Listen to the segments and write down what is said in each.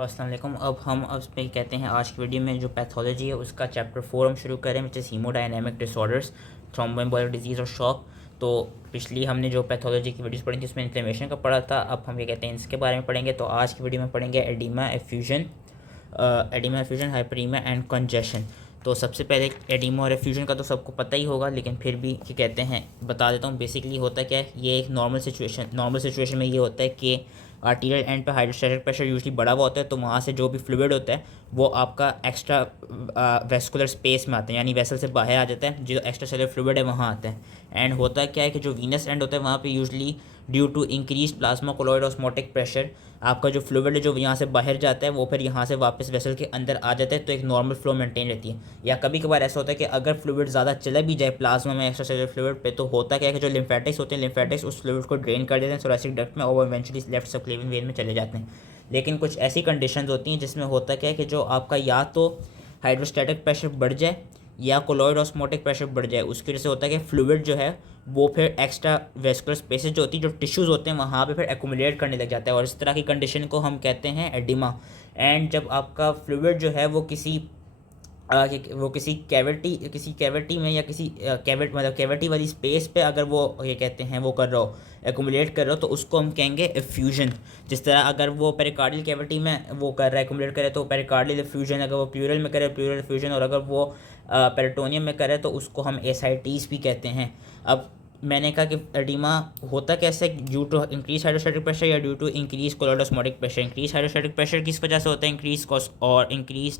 अस्सलाम वालेकुम। अब पे कहते हैं आज की वीडियो में जो पैथोलॉजी है उसका चैप्टर 4 हम शुरू करें, which is haemodynamic disorders, thromboembolic disease और शॉक। तो पिछली हमने जो पैथोलॉजी की वीडियोस पढ़ी थी उसमें इन्फ्लेमेशन का पढ़ा था। अब हम ये कहते हैं इसके बारे में पढ़ेंगे। तो आज की वीडियो में पढ़ेंगे oedema effusion, hyperaemia and congestion. तो सबसे पहले एडिमा और एफ्यूजन का तो सबको पता ही होगा, लेकिन फिर भी ये कहते हैं बता देता हूँ। बेसिकली होता क्या है, ये एक नॉर्मल सिचुएशन में ये होता है कि आर्टीरियल एंड पे हाइड्रोस्टैटिक प्रेशर यूजली बढ़ा हुआ होता है, तो वहाँ से जो भी फ्लूइड होता है वो आपका एक्स्ट्रा वेस्कुलर स्पेस में आता है, यानी वेसल से बाहर आ जाता है। जो एक्स्ट्रा सेलुलर फ्लूइड है वहाँ आता है। एंड होता क्या है कि जो वीनस एंड होता है वहाँ पे usually due to increase plasma colloid osmotic pressure आपका जो फ्लूइड है जो यहाँ से बाहर जाता है वो फिर यहाँ से वापस वेसल के अंदर आ जाता है, तो एक नॉर्मल फ्लो मेंटेन रहती है। या कभी कभार ऐसा होता है कि अगर फ्लूइड ज़्यादा चला भी जाए प्लाज्मा में एक्स्ट्रा सेलुलर फ्लूइड पे, तो होता क्या है कि जो लिम्फेटिक्स होते हैं, लिम्फेटिक्स उस फ्लूइड को ड्रेन कर देते हैं थोरेसिक डक्ट में और वो इवेंचुअली लेफ्ट सबक्लेवियन वेन में चले जाते हैं। लेकिन कुछ ऐसी कंडीशंस होती हैं जिसमें होता क्या है कि जो आपका या तो हाइड्रोस्टैटिक प्रेशर बढ़ जाए या कोलॉइड ऑस्मोटिक प्रेशर बढ़ जाए, उसकी वजह से होता है कि फ्लूइड जो है वो फिर एक्स्ट्रा वेस्कुलर स्पेसेस जो होती है, जो टिश्यूज़ होते हैं वहाँ पे फिर एक्यूमुलेट करने लग जाता है, और इस तरह की कंडीशन को हम कहते हैं एडिमा। एंड जब आपका फ्लूइड जो है वो किसी कैविटी में या किसी कैविटी वाली स्पेस पे अगर वो ये कहते हैं वो कर रहा हो, एक्यूमुलेट कर रहा हो, तो उसको हम कहेंगे एफ्यूजन। जिस तरह अगर वो पेरिकार्डियल कैविटी में वो कर रहा है, एक्यूमुलेट करे, तो पेरिकार्डियल एफ्यूजन। अगर वो प्लूरल में करे, प्लूरल एफ्यूजन। और अगर वो पेरिटोनियम में करे तो उसको हम एसाइटीज़ भी कहते हैं। अब मैंने कहा कि एडिमा होता कैसे, due to increase hydrostatic pressure या due to increase colloid osmotic pressure. Increase hydrostatic pressure किस वजह से होता है, इंक्रीज कॉस्ट और इंक्रीज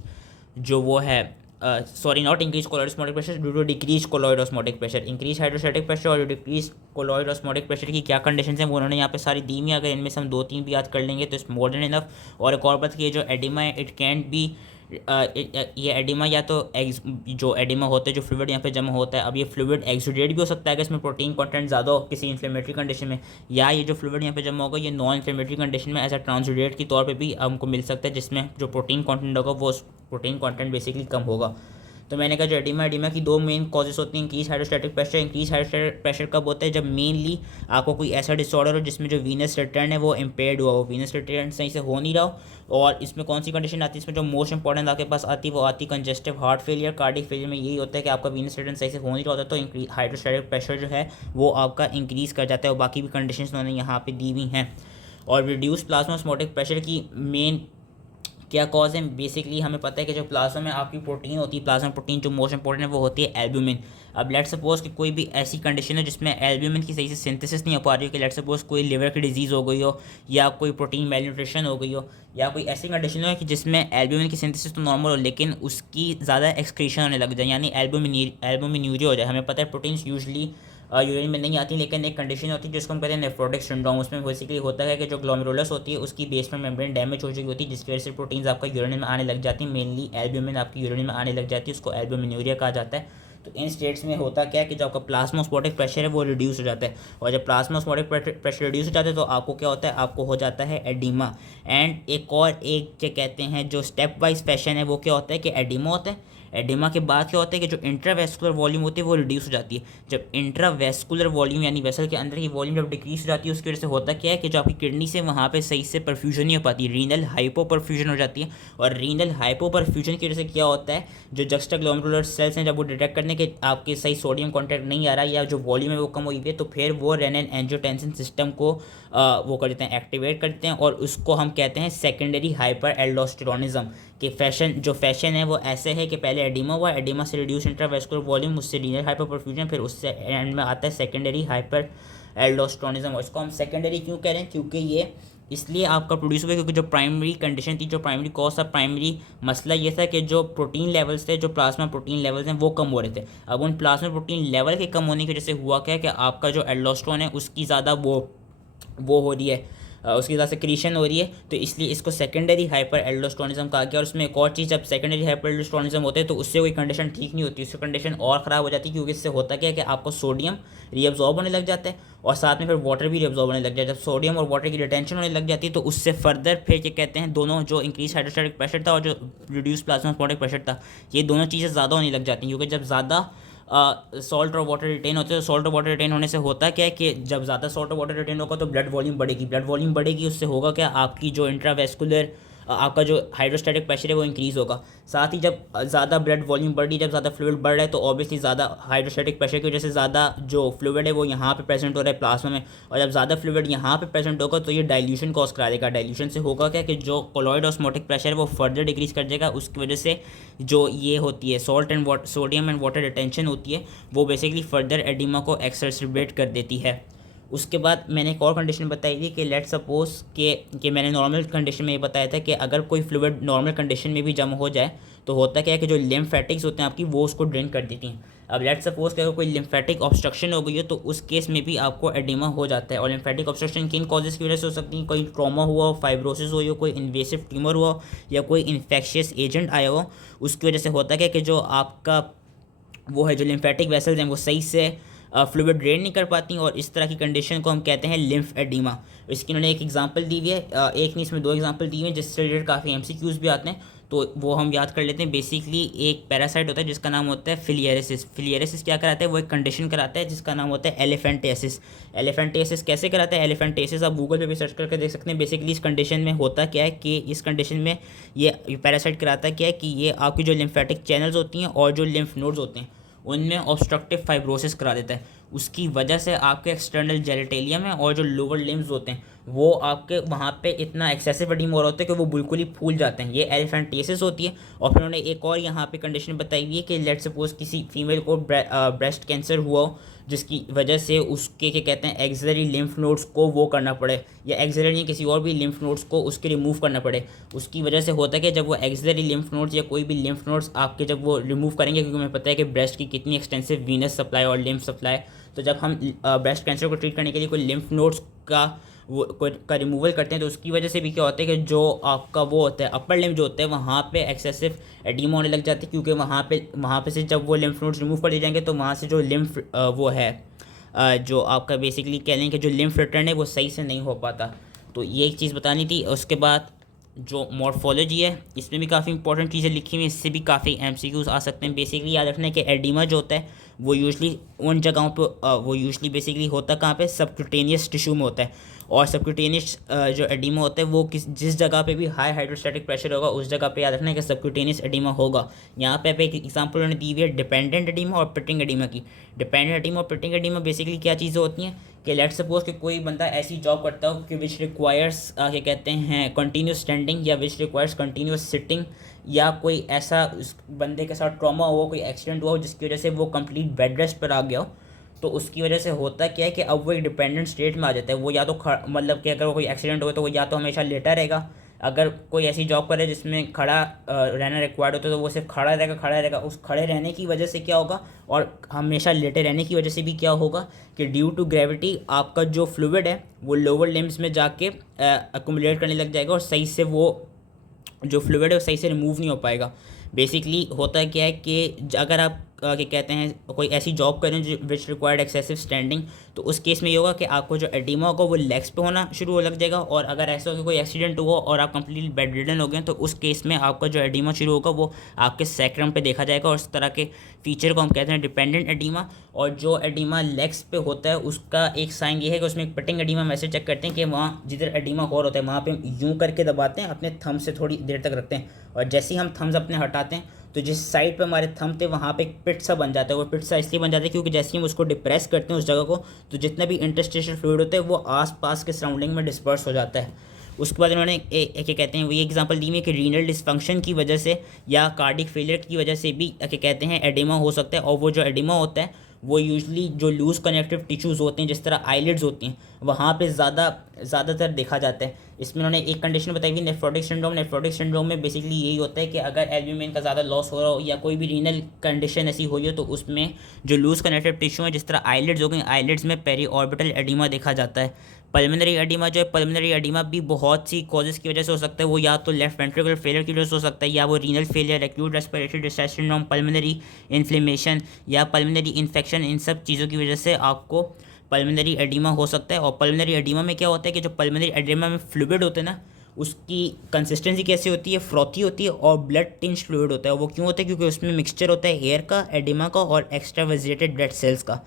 जो वो है not increase colloid osmotic pressure, due to decrease colloid osmotic pressure. Increase hydrostatic pressure और डिक्रीज कोलॉइड ऑस्मोटिक प्रेशर की क्या कंडीशन हैं वो उन्होंने यहाँ पे सारी दी हुई। अगर इनमें से हम 2-3 भी याद कर लेंगे तो इट्स मोर देन इनफ। और एक और बात कि ये जो एडिमा है इट कैंट बी ये एडिमा या तो जो एडिमा होता है जो फ्लूइड यहाँ पे जमा होता है, अब ये फ्लूइड एक्सुडेट भी हो सकता है अगर इसमें प्रोटीन कंटेंट ज़्यादा हो किसी इन्फ्लेमेटरी कंडीशन में, या ये जो फ्लूइड यहाँ पे जमा होगा ये नॉन इन्फ्लेमेटरी कंडीशन में एज अ ट्रांसुडेट के तौर पे भी हमको मिल सकता है, जिसमें जो प्रोटीन कंटेंट होगा वो प्रोटीन कंटेंट बेसिकली कम होगा। तो मैंने कहा जो एडिमा की 2 मेन कॉजेस होती हैं। Increase hydrostatic pressure. Increase hydrostatic pressure कब होता है, जब मेनली आपको कोई ऐसा डिसऑर्डर हो जिसमें जो वीनस रिटर्न है वो इम्पेयर्ड हुआ हो, वीनस रिटर्न सही से हो नहीं रहा हो। और इसमें कौन सी कंडीशन आती है, इसमें जो मोस्ट इंपॉर्टेंट आपके पास आती है वो आती congestive heart failure, cardiac failure में यही होता है कि आपका वीनस रिटर्न सही से हो नहीं रहा होता, तो हाइड्रोस्टैटिक प्रेशर जो है वो आपका इंक्रीज़ कर जाता है। और बाकी भी कंडीशन उन्होंने यहाँ पर दी हुई हैं। और रिड्यूस प्लाज्मा ऑस्मोटिक प्रेशर की मेन क्या कॉज है, बेसिकली हमें पता है कि जो प्लाज्मा में आपकी प्रोटीन होती है, प्लाज्मा प्रोटीन जो मोस्ट इंपॉर्टेंट है वो होती है एल्ब्यूमिन। अब लेट सपोज कि कोई भी ऐसी कंडीशन है जिसमें एल्ब्यूमिन की सही से सिंथेसिस नहीं हो पा रही हो, कि लेट सपोज कोई लिवर की डिजीज़ हो गई हो या कोई प्रोटीन मेलन्यूट्रिशन हो गई हो, या कोई ऐसी कंडीशन हो कि जिसमें एल्ब्यूमिन की सिंथेसिस तो नॉर्मल हो लेकिन उसकी ज़्यादा एक्सक्रीशन होने लग जाए, यानी एल्ब्यूमिन्यूरिया हो जाए। हमें पता है प्रोटीन्स यूजली यूरिन में नहीं आती, लेकिन एक कंडीशन होती है जिसको हम कहते हैं नेफ्रोटिक सिंड्रोम। उसमें बेसिकली होता है कि जो ग्लोमेरुलस होती है उसकी बेसमेंट मेम्ब्रेन डैमेज हो चुकी होती है, जिसकी वजह से प्रोटीन्स आपका यूरिन में आने लग जाती है, मेनली एल्ब्यूमिन आपकी यूरिन में आने लग जाती है, उसको एल्ब्यूमिन्यूरिया कहा जाता है। तो इन स्टेट्स में होता क्या है कि जो आपका प्लाज्मा ऑस्मोटिक प्रेशर है वो रिड्यूस हो जाता है, और जब प्लाज्मा ऑस्मोटिक प्रेशर रिड्यूस हो जाता है तो आपको क्या होता है, आपको हो जाता है एडिमा। एंड एक क्या कहते हैं जो स्टेप वाइज फैशन है वो क्या होता है कि एडिमा होता है। एडिमा के बाद क्या होता है कि जो इंट्रावेस्कुलर वॉल्यूम होती है वो रिड्यूस हो जाती है। जब इंट्रावेस्कुलर वॉल्यूम यानी वेसल के अंदर की वॉल्यूम जब डिक्रीज हो जाती है उसकी वजह से होता क्या है कि जो आपकी किडनी से वहाँ पे सही से परफ्यूजन नहीं हो पाती, रीनल हाइपो परफ्यूजन हो जाती है। और रीनल हाइपो परफ्यूजन की वजह से क्या होता है, जो जक्स्टाग्लोमेरुलर सेल्स हैं जब वो डिटेक्ट करने के आपके सही सोडियम कॉन्टेंट नहीं आ रहा या जो वॉल्यूम है वो कम हुई है, तो फिर वो रेनिन एंजियोटेंसिन सिस्टम को वो कर देते हैं, एक्टिवेट करते हैं, और उसको हम कहते हैं सेकेंडरी हाइपर एल्डोस्टेरोनिज्म। कि फैशन है वो ऐसे है कि पहले एडिमा हुआ, एडिमा से रिड्यूस इंट्रावेस्कुलर वॉल्यूम, उससे रीनल हाइपर परफ्यूजन, फिर उससे एंड में आता है सेकेंडरी हाइपर एल्डोस्टेरोनिज्म। और इसको हम सेकेंडरी क्यों कह रहे हैं, क्योंकि ये इसलिए आपका प्रोड्यूस हुआ क्योंकि जो प्राइमरी कंडीशन थी, जो प्राइमरी कॉज था, प्राइमरी मसला ये था कि जो प्रोटीन लेवल्स थे, जो प्लाज्मा प्रोटीन लेवल्स हैं वो कम हो रहे थे। अब उन प्लाज्मा प्रोटीन लेवल के कम होने की वजह से हुआ क्या है कि आपका जो एल्डोस्टेरोन है उसकी ज़्यादा वो हो रही है, उसकी ज़्यादा सिक्रीशन हो रही है, तो इसलिए इसको सेकेंडरी हाइपर एल्डोस्टेरोनिज्म कहा गया। और उसमें एक और चीज़, जब सेकेंडरी हाइपर एल्डोस्टेरोनिज्म होते हैं तो उससे कोई कंडीशन ठीक नहीं होती, उससे कंडीशन और ख़राब हो जाती है, क्योंकि इससे होता क्या है कि आपको सोडियम रीअब्जॉर्ब होने लग जाता है और साथ में फिर वाटर भी रीअब्जॉर्ब होने लग जाता है। जब सोडियम और वाटर की रिटेंशन होने लग जाती है तो उससे फर्दर फिर क्या कहते हैं, दोनों जो इंक्रीज हाइड्रोस्टैटिक प्रेशर था और जो रिड्यूस प्लाज्मा ऑस्मोटिक प्रेशर था, ये दोनों चीज़ें ज़्यादा होने लग जाती हैं, क्योंकि जब ज़्यादा सॉल्ट और वाटर रिटेन होते हैं, तो सॉल्ट और वाटर रिटेन होने से होता क्या है कि जब ज़्यादा सॉल्ट और वाटर रिटेन होगा तो ब्लड वॉल्यूम बढ़ेगी, उससे होगा क्या, आपकी जो इंट्रावेस्कुलर आपका जो हाइड्रोस्टैटिक प्रेशर है वो इंक्रीज़ होगा। साथ ही जब ज़्यादा ब्लड वॉल्यूम बढ़ रही है, जब ज़्यादा फ्लूइड बढ़ रहा है, तो ऑब्वियसली ज़्यादा हाइड्रोस्टैटिक प्रेशर की वजह से ज़्यादा जो फ्लूइड है वो यहाँ पे प्रेजेंट हो रहा है प्लाज्मा में, और जब ज़्यादा फ्लूइड यहाँ पे प्रेजेंट होगा तो ये डाइल्यूशन कॉज करा देगा। डाइल्यूशन से होगा क्या कि जो कोलॉइड ऑस्मोटिक प्रेशर है वो फर्दर डिक्रीज़ कर देगा। उसकी वजह से जो ये होती है सोडियम एंड वाटर रिटेंशन होती है वो बेसिकली फर्दर एडिमा को एक्सरसिबेट कर देती है। उसके बाद मैंने एक और कंडीशन बताई थी कि लेट सपोज कि मैंने नॉर्मल कंडीशन में ये बताया था कि अगर कोई फ्लूइड नॉर्मल कंडीशन में भी जमा हो जाए तो होता क्या है कि जो लिम्फेटिक्स होते हैं आपकी वो उसको ड्रेन कर देती हैं। अब लेट सपोज कि अगर कोई लिम्फेटिक ऑब्स्ट्रक्शन हो गई हो तो उस केस में भी आपको एडिमा हो जाता है। और लिम्फेटिक ऑब्स्ट्रक्शन किन कॉजेज़ की वजह से हो सकती है? कोई ट्रॉमा हुआ हो, फाइब्रोसिस हुई हो, कोई इन्वेसिव ट्यूमर हुआ हो, या कोई इन्फेक्शियस एजेंट आया हो। उसकी वजह से होता क्या है कि जो आपका वो है, जो लिम्फेटिक वेसल्स हैं वो सही से फ्लूइड ड्रेन नहीं कर पाती, और इस तरह की कंडीशन को हम कहते हैं लिम्फ एडिमा। इसकी उन्होंने एक एग्जांपल दी हुई है, एक नहीं इसमें दो एग्जांपल दी हुई हैं जिससे रिलेटेड काफ़ी एमसीक्यूज़ भी आते हैं, तो वो हम याद कर लेते हैं। बेसिकली एक पैरासाइट होता है जिसका नाम होता है फिलियरिसिस। फिलियरिसिस क्या कराता है? वो एक कंडीशन कराता है जिसका नाम होता है एलिफेंटियासिस। एलिफेंटियासिस कैसे कराता है? एलिफेंटियासिस आप गूगल पे भी सर्च करके देख सकते हैं। बेसिकली इस कंडीशन में होता क्या है कि इस कंडीशन में ये पैरासाइट कराता क्या है कि ये आपकी जो लिम्फेटिक चैनल्स होती हैं और जो लिम्फ नोड्स होते हैं उनमें ऑब्स्ट्रक्टिव फाइब्रोसिस करा देता है। उसकी वजह से आपके एक्सटर्नल जेनिटेलियम है और जो लोअर लिम्स होते हैं वो आपके वहाँ पे इतना एक्सेसिव एडिमा हो रहा होता है कि वो बिल्कुल ही फूल जाते हैं। ये एलिफेंटियासिस होती है। और फिर उन्होंने एक और यहाँ पे कंडीशन बताई हुई है कि लेट सपोज किसी फीमेल को ब्रेस्ट कैंसर हुआ हो जिसकी वजह से उसके क्या कहते हैं एक्सिलरी लिम्फ नोड्स को वो करना पड़े, या एक्सिलरी नहीं किसी और भी लिम्फ नोड्स को उसके रिमूव करना पड़े। उसकी वजह से होता है कि जब वो एक्सिलरी लिम्फ नोड्स या कोई भी लिम्फ नोड्स आपके जब वो रिमूव करेंगे, क्योंकि हमें पता है कि ब्रेस्ट की कितनी एक्सटेंसिव वीनस सप्लाई और लिम्फ सप्लाई, तो जब हम ब्रेस्ट कैंसर को ट्रीट करने के लिए कोई लिम्फ नोड्स का का रिमूवल करते हैं तो उसकी वजह से भी क्या होता है कि जो आपका वो होता है अपर लिम्फ जो होता है वहाँ पे एक्सेसिव एडिमा होने लग जाती है, क्योंकि वहाँ पे से जब वो लिम्फ नोड्स रिमूव कर दिए जाएंगे तो वहाँ से जो लिम्फ वो है जो आपका बेसिकली कह लें कि जो लिम्फ रिटर्न है वो सही से नहीं हो पाता। तो ये एक चीज़ बतानी थी। उसके बाद जो मॉर्फोलॉजी है इसमें भी काफ़ी इंपॉर्टेंट चीज़ें लिखी हुई हैं, इससे भी काफ़ी एमसीक्यूज आ सकते हैं। बेसिकली याद रखना है कि एडिमा जो होता है वो यूजली उन जगहों पे वो यूजली बेसिकली होता कहाँ पे? सबक्यूटेनियस टिश्यू में होता है। और सबक्यूटेनियस जो एडिमा होता है वो जिस जगह पे भी हाई हाइड्रोस्टैटिक प्रेशर होगा उस जगह पे याद रखना है कि सबक्यूटेनियस एडिमा होगा। यहाँ पे एक एग्जांपल उन्होंने दी हुई है डिपेंडेंट एडिमा और पिटिंग एडिमा की। डिपेंडेंट एडिमा और पिटिंग एडिमा बेसिकली क्या चीज़ें होती हैं कि लेट सपोज कि कोई बंदा ऐसी जॉब करता हो कि विच रिक्वायर्स क्या कहते हैं कंटिन्यूस स्टैंडिंग, या विच रिक्वायर्स कंटिन्यूस सिटिंग, या कोई ऐसा उस बंदे के साथ ट्रॉमा हुआ, कोई एक्सीडेंट हुआ हो जिसकी वजह से वो कंप्लीट बेड रेस्ट पर आ गया हो, तो उसकी वजह से होता क्या है कि अब वो एक डिपेंडेंट स्टेट में आ जाता है। वो या तो मतलब कि अगर कोई एक्सीडेंट हो तो वो या तो हमेशा लेटा रहेगा, अगर कोई ऐसी जॉब करे जिसमें खड़ा रहना रिक्वायर्ड होता है तो वो सिर्फ खड़ा रहेगा। उस खड़े रहने की वजह से क्या होगा, और हमेशा लेटे रहने की वजह से भी क्या होगा कि ड्यू टू ग्रेविटी आपका जो फ्लूइड है वो लोअर लिम्स में जाके अकुमुलेट करने लग जाएगा और सही से वो जो फ्लूइड है वो सही से रिमूव नहीं हो पाएगा। बेसिकली होता क्या है कि अगर आप क्या कहते हैं कोई ऐसी जॉब करें जो विच रिक्वायर्ड एक्सेसिव स्टैंडिंग, तो उस केस में ये होगा कि आपको जो एडिमा होगा वो लेग्स पे होना शुरू हो लग जाएगा। और अगर ऐसा हो कि कोई एक्सीडेंट हुआ और आप कंप्लीटली बेड रिडन हो गए तो उस केस में आपका जो एडिमा शुरू होगा वो आपके सैक्रम पे देखा जाएगा, और इस तरह के फीचर को हम कहते हैं डिपेंडेंट एडिमा। और जो एडिमा लेग्स पे होता है उसका एक साइन ये है कि उसमें एक पिटिंग एडिमा हम ऐसे चेक करते हैं कि वहाँ जिधर एडिमा हो होता है वहाँ पे हम यूँ करके दबाते हैं, अपने थंब से थोड़ी देर तक रखते हैं, और जैसे ही हम थम्स अपने हटाते हैं तो जिस साइड पे हमारे थंब थे वहाँ पे एक पिट सा बन जाता है। वो पिट सा इसलिए बन जाता है क्योंकि जैसे ही हम उसको डिप्रेस करते हैं उस जगह को तो जितना भी इंटरस्टिशियल फ्लूइड होता है वो आसपास के सराउंडिंग में डिस्पर्स हो जाता है। उसके बाद इन्होंने क्या कहते हैं वही एग्जांपल दी है कि रीनल डिसफंक्शन की वजह से या कार्डिक फेलियर की वजह से भी क्या कहते हैं एडिमा हो सकता है। और वो जो एडिमा होता है वो यूजली जो लूज कनेक्टिव टिश्यूज़ होते हैं जिस तरह आईलिड्स होती हैं वहाँ पे ज़्यादातर देखा जाता है। इसमें उन्होंने एक कंडीशन बताई हुई नेफ्रोटिक सिंड्रोम। नेफ्रोटिक सिंड्रोम में बेसिकली यही होता है कि अगर एल्ब्यूमिन का ज़्यादा लॉस हो रहा हो या कोई भी रीनल कंडीशन ऐसी हुई हो तो उसमें जो लूज कनेक्टिव टिश्यू है जिस तरह आईलिड्स हो गई, आईलिड्स में पेरी ऑर्बिटल एडिमा देखा जाता है। पल्मोनरी एडिमा जो है, पल्मोनरी एडिमा भी बहुत सी कॉजेज़ की वजह से हो सकता है। वो या तो लेफ्ट वेंट्रिकुलर फेलियर की वजह से हो सकता है, या वो renal failure, acute respiratory distress syndrome, pulmonary inflammation या पल्मोनरी इन्फेक्शन, इन सब चीज़ों की वजह से आपको पल्मोनरी एडिमा हो सकता है। और पल्मोनरी एडिमा में क्या होता है कि जो पल्मोनरी एडिमा में फ्लूइड होते हैं ना उसकी कंसिस्टेंसी कैसी होती है? फ्रॉथी होती है और ब्लड टिंज फ्लूइड होता है। वो क्यों होता है? क्योंकि उसमें मिक्सचर होता है एयर का, एडिमा का और एक्स्ट्रा वेजिटेटेड ब्लड सेल्स का।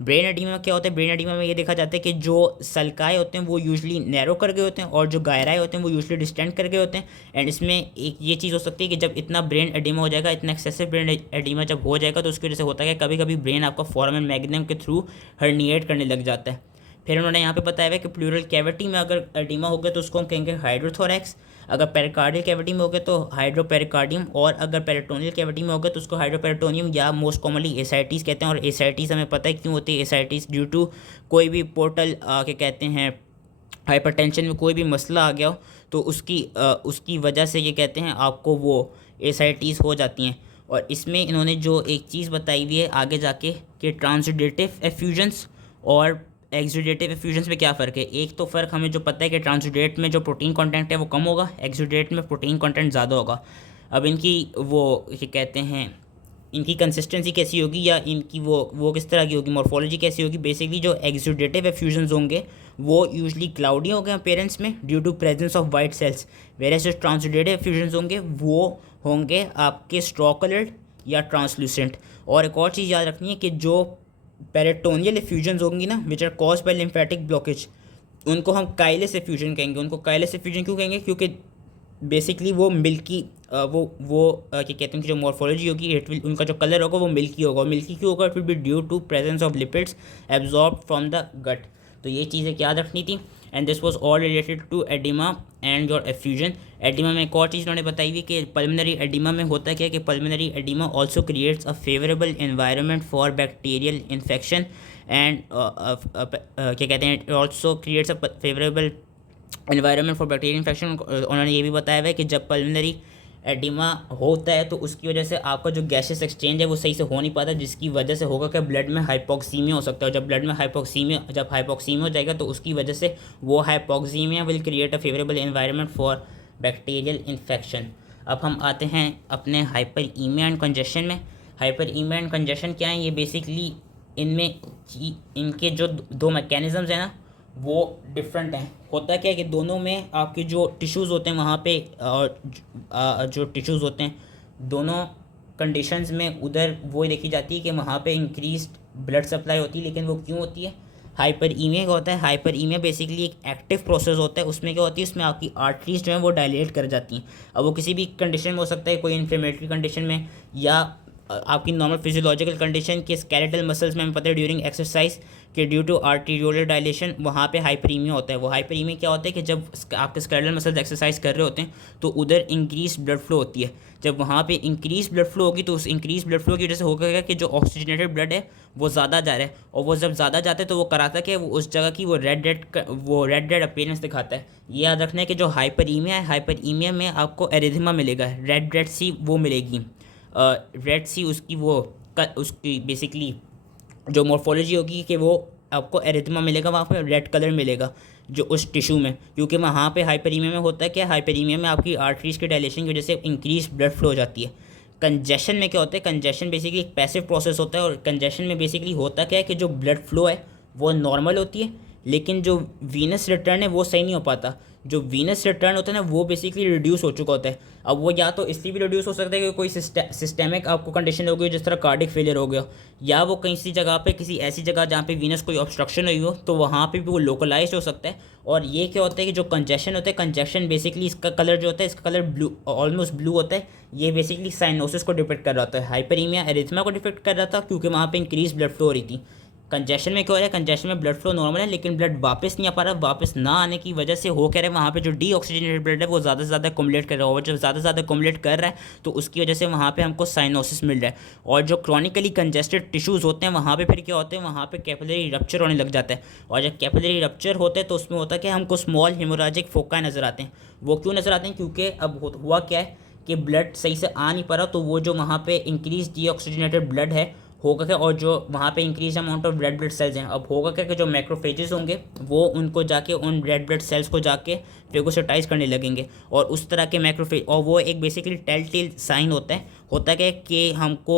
ब्रेन एडिमा में क्या होता है, ब्रेन एडिमा में ये देखा जाता है कि जो सल्काए होते हैं वो यूजली नैरो कर गए होते हैं और जो गायराए होते हैं वो यूजली डिस्टेंड कर गए होते हैं। एंड इसमें एक ये चीज़ हो सकती है कि जब इतना ब्रेन एडिमा हो जाएगा, इतना एक्सेसिव ब्रेन एडिमा जब हो जाएगा तो उसकी वजह से होता है कि कभी कभी ब्रेन आपका फोराmen मैग्नम के थ्रू हर्निएट करने लग जाता है। फिर उन्होंने यहाँ पे बताया हुआ है कि प्लूरल कैविटी में अगर एडिमा हो गया तो उसको हम कहेंगे हाइड्रोथोरैक्स, अगर पेरिकार्डियल कैविटी में हो गया तो हाइड्रोपेरिकार्डियम, और अगर पेरिटोनियल कैविटी में हो गया तो उसको हाइड्रोपेरिटोनियम या मोस्ट कॉमनली एसाइटिस कहते हैं। और एसाइटिस हमें पता है क्यों होती है, एसाइटिस ड्यू टू कोई भी पोर्टल क्या कहते हैं हाइपरटेंशन में कोई भी मसला आ गया हो तो उसकी वजह से ये कहते हैं आपको वो एसाइटिस हो जाती हैं। और इसमें इन्होंने जो एक चीज़ बताई हुई है आगे जाके कि ट्रांसुडेटिव एफ्यूजन्स और एक्सुडेटिव एफ्यूजन्स में क्या फ़र्क है। एक तो फ़र्क हमें जो पता है कि ट्रांसुडेट में जो प्रोटीन कंटेंट है वो कम होगा, एक्सुडेट में प्रोटीन कंटेंट ज़्यादा होगा। अब इनकी वो ये कहते हैं इनकी कंसिस्टेंसी कैसी होगी या इनकी वो किस तरह की होगी, मॉर्फोलॉजी कैसी होगी। बेसिकली जो एक्सुडेटिव एफ्यूजन्स होंगे वो यूजली क्लाउडी हो गए अपेरेंस में due to presence of white cells, where जो ट्रांसुडेटिव एफ्यूजन्स होंगे वो होंगे आपके स्ट्रॉ कलर्ड या ट्रांसलूसेंट। और एक और चीज़ याद रखनी है कि जो पेरिटोनियल एफ्यूजन्स होंगी ना which are cause by lymphatic blockage, उनको हम काइलस एफ्यूजन कहेंगे। उनको काइलस एफ्यूजन क्यों कहेंगे, क्योंकि बेसिकली वो मिल्की क्या कहते हैं कि जो मॉर्फोलॉजी होगी इट विल उनका जो कलर होगा वो मिल्की होगा। और मिल्की क्यों होगा, it will be due to presence of lipids absorb from the gut. तो ये चीज़ें याद रखनी थी। And this was all related to oedema and your effusion. Oedema में एक और चीज़ उन्होंने बताई हुई कि पल्मोनरी एडिमा में होता क्या है कि pulmonary oedema also creates a favourable environment for bacterial infection and क्या कहते हैं it also creates a favourable environment for bacterial infection. उन्होंने ये भी बताया हुआ है कि जब पल्मोनरी एडिमा होता है तो उसकी वजह से आपका जो गैसेस एक्सचेंज है वो सही से हो नहीं पाता, जिसकी वजह से होगा कि ब्लड में हाइपोक्सीमिया हो सकता है। और जब ब्लड में हाइपोक्सीमिया हो जाएगा तो उसकी वजह से वो hypoxaemia will create a favourable environment for bacterial infection. अब हम आते हैं अपने हाइपरईमिया एंड कंजेशन में। हाइपरईमिया एंड कंजेशन क्या है, ये बेसिकली इनमें इनके जो दो मैकेनिज़म्स हैं ना वो डिफरेंट हैं। होता क्या है कि दोनों में आपके जो टिश्यूज़ होते हैं वहाँ पे जो टिश्यूज़ होते हैं दोनों कंडीशंस में उधर वो देखी जाती है कि वहाँ पे इंक्रीज्ड ब्लड सप्लाई होती है। लेकिन वो क्यों होती है, हाइपरईमिया का होता है। हाइपरईमिया बेसिकली एक एक्टिव प्रोसेस होता है। उसमें क्या होती है, उसमें आपकी आर्टरीज जो है वो डायलेट कर जाती हैं। अब वो किसी भी कंडीशन में हो सकता है, कोई इन्फ्लेमेटरी कंडीशन में या आपकी नॉर्मल फिजियोलॉजिकल कंडीशन के स्केलेटल मसल्स में हमें पता है ड्यूरिंग एक्सरसाइज कि ड्यू टू आर्टीरियोलर डायलेशन वहाँ पे हाइपरीमिया होता है। वो हाइपरीमिया क्या होता है कि जब आपके स्केलेटल मसल्स एक्सरसाइज कर रहे होते हैं तो उधर इंक्रीज ब्लड फ्लो होती है। जब वहाँ पे इंक्रीज ब्लड फ्लो होगी तो उस इंक्रीज ब्लड फ्लो की वजह से होगा कि जो ऑक्सीजनेटेड ब्लड है वो ज़्यादा जा रहा है, और वो जब ज़्यादा जाता है तो वो कराता है कि वो उस जगह की वो रेड रेड अपीयरेंस दिखाता है। ये याद रखना है कि जो हाइपरीमिया है, हाइपरीमिया में आपको एरिथमा मिलेगा, रेड रेड सी वो मिलेगी, रेड सी उसकी बेसिकली जो मॉर्फोलॉजी होगी कि वो आपको एरिथमा मिलेगा, वहाँ पे रेड कलर मिलेगा जो उस टिश्यू में, क्योंकि वहाँ पे हाइपरीमिया में होता है क्या, हाइपरीमिया में आपकी आर्टरीज के डायलेशन की वजह से इंक्रीज ब्लड फ्लो हो जाती है। कंजेशन में क्या होता है, कंजेशन बेसिकली एक पैसिव प्रोसेस होता है। और कंजेशन में बेसिकली होता क्या है कि जो ब्लड फ्लो है वो नॉर्मल होती है लेकिन जो वीनस रिटर्न है वो सही नहीं हो पाता। जो वीनस रिटर्न होता है ना वो बेसिकली रिड्यूस हो चुका होता है। अब वो या तो इसलिए भी रिड्यूस हो सकता है कि कोई सिस्टेमिक आपको कंडीशन हो गई जिस तरह कार्डिक फेलियर हो गया, या वो किसी जगह पे किसी ऐसी जगह जहाँ पे वीनस कोई ऑब्स्ट्रक्शन हुई हो तो वहाँ पे भी वो लोकलाइज हो सकता है। और ये क्या होता है कि जो कंजेशन होता है, कंजेशन बेसिकली इसका कलर जो होता है इसका कलर ब्लू, ऑलमोस्ट ब्लू होता है। ये बेसिकली साइनोसिस को डिपेक्ट कर रहा होता है। हाइपरीमिया एरिथमा को डिपेक्ट कर रहा था क्योंकि वहाँ पे इंक्रीज ब्लड फ्लो हो रही थी। कंजेशन में क्या हो रहा है, कंजेशन में ब्लड फ्लो नॉर्मल है लेकिन ब्लड वापस नहीं आ पा रहा। वापस ना आने की वजह से हो कह रहे हैं वहाँ पे जो डीऑक्सीजनेटेड ब्लड है वो ज़्यादा से ज़्यादा कम्युलेट कर रहा है, और जब ज़्यादा से ज़्यादा कम्युलेट कर रहा है तो उसकी वजह से वहाँ पे हमको साइनोसिस मिल रहा है। और जो क्रॉनिकली कंजेस्टेड टिश्यूज़ होते हैं वहाँ पे फिर क्या होते हैं, वहाँ पे कैपिलरी रप्चर होने लग जाता है। और जब कैपिलरी रप्चर होते हैं तो उसमें होता है कि हमको स्मॉल हेमोरेजिक फोकाई नज़र आते हैं। वो क्यों नज़र आते हैं, क्योंकि अब हुआ क्या है कि ब्लड सही से आ नहीं पा रहा, तो वो जो वहाँ पे इंक्रीज डीऑक्सीजनेटेड ब्लड है होगा क्या, और जो वहाँ पे increase amount of red blood cells हैं, अब होगा क्या कि जो मैक्रोफेजेस होंगे वो उनको जाके उन रेड ब्लड सेल्स को जाके फेगोसाइटाइज करने लगेंगे। और उस तरह के मैक्रोफेज, और वो एक बेसिकली टेल साइन होता है कि हमको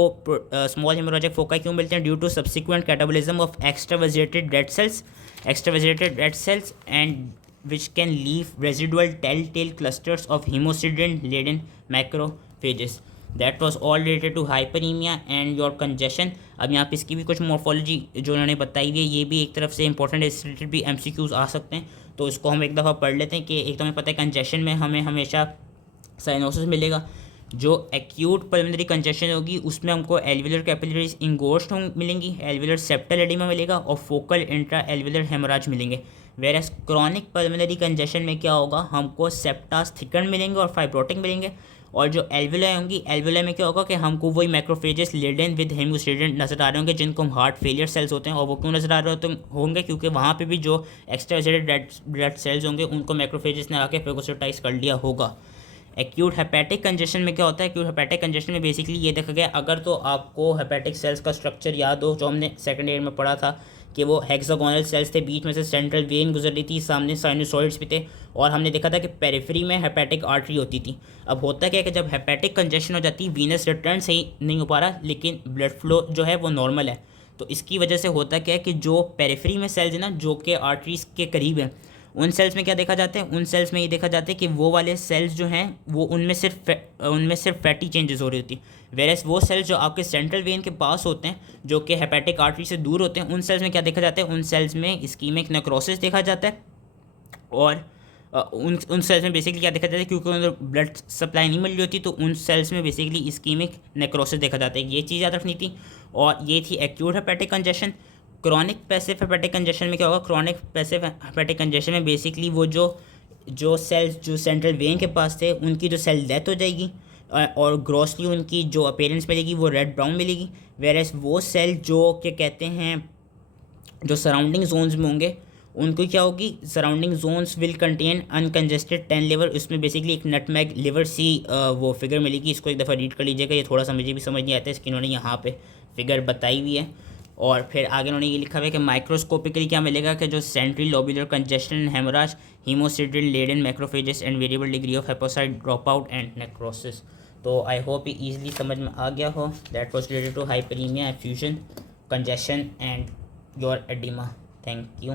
स्मॉल हेमोरेजिक फोकाई क्यों मिलते हैं, due to subsequent catabolism of extravasated red cells and which can leave residual telltale clusters of hemosiderin laden macrophages। That was all related to hyperaemia and your congestion. अब यहाँ पे इसकी भी कुछ morphology जो उन्होंने बताई हुई है, ये भी एक तरफ से इंपॉर्टेंट है, इससे रिलेटेड भी MCQs आ सकते हैं, तो इसको हम एक दफ़ा पढ़ लेते हैं। कि एक तो हमें पता है कंजेशन में हमें हमेशा साइनोसिस मिलेगा। जो एक्यूट पल्मोनरी कंजेशन होगी उसमें हमको एल्विलर कैपिलरीज इंगोस्ट मिलेंगी, एल्विलर सेप्टल एडिमा मिलेगा और फोकल इंट्रा एल्विलर हेमोराज मिलेंगे। वेरस क्रॉनिक पल्मोनरी कंजेशन में क्या होगा, हमको सेप्टास थिकन मिलेंगे और फाइब्रोटिक मिलेंगे। और जो एल्विलाई होंगी, एल्विलाई में क्या होगा कि हमको वही मैक्रोफेजेस लेडन विद हेमोस्टेडन नजर आ रहे होंगे, जिनको हम हार्ट फेलियर सेल्स होते हैं। और वो क्यों नजर आ रहे होंगे, क्योंकि वहाँ पे भी जो एक्स्ट्रासेटेड ब्लड सेल्स होंगे उनको मैक्रोफेजेस ने आके फेगोसाइटाइज कर लिया होगा। एक्यूट हेपेटिक कंजेशन में क्या होता है, एक्यूट हेपेटिक कंजेशन में बेसिकली ये देखा गया, अगर तो आपको हेपेटिक सेल्स का स्ट्रक्चर याद हो जो हमने सेकंड ईयर में पढ़ा था कि वो हेक्सागोनल सेल्स थे, बीच में से सेंट्रल वेन गुजर रही थी, सामने साइनोसॉइड्स भी थे, और हमने देखा था कि पेरिफेरी में हेपेटिक आर्टरी होती थी। अब होता क्या है कि जब हेपेटिक कंजेशन हो जाती है, वीनस रिटर्न सही नहीं हो पा रहा, लेकिन ब्लड फ्लो जो है वो नॉर्मल है, तो इसकी वजह से होता क्या है कि जो पेरिफेरी में सेल्स है ना, जो कि आर्टरीज के करीब है, उन सेल्स में क्या देखा जाता है, उन सेल्स में ये देखा जाता है कि वो वाले सेल्स जो हैं वो उनमें सिर्फ फैटी चेंजेस हो रही होती है। वेरस वो सेल्स जो आपके सेंट्रल वेन के पास होते हैं, जो कि हेपेटिक आर्टरी से दूर होते हैं, उन सेल्स में क्या देखा जाता है, उन सेल्स में इस्कीमिक नेक्रोसिस देखा जाता है। और उन सेल्स में बेसिकली क्या देखा जाता है, क्योंकि उन्हें ब्लड सप्लाई नहीं मिल रही होती, तो उन सेल्स में बेसिकली इस्कीमिक नेक्रोसिस देखा जाता है। ये चीज़ याद रखनी थी। और ये थी acute hepatic congestion. Chronic passive hepatic congestion में क्या होगा, क्रॉनिक पैसिव हेपेटिक कंजेशन में बेसिकली वो जो सेल्स जो सेंट्रल वेन के पास थे उनकी जो सेल डेथ हो जाएगी, और ग्रॉसली उनकी जो अपीयरेंस मिलेगी वो रेड ब्राउन मिलेगी। वेरस वो सेल जो क्या कहते हैं, जो सराउंडिंग जोन्स में होंगे, उनको क्या होगी, surrounding zones will contain uncongested 10 liver. इसमें बेसिकली एक नटमैग लिवर सी वो फिगर मिलेगी। इसको एक दफ़ा रीड कर लीजिएगा, ये थोड़ा सा मुझे भी समझ नहीं आता है, इसकी इन्होंने यहाँ पे फिगर बताई हुई है। और फिर आगे उन्होंने ये लिखा हुआ है कि माइक्रोस्कोपिकली क्या मिलेगा, कि जो central lobular congestion, haemorrhage, haemosiderin laden macrophages and variable degree of hepatocyte drop out and necrosis. तो आई होप ये ईजिली समझ में आ गया हो। That was related to hyperaemia, effusion, congestion and your oedema. Thank you.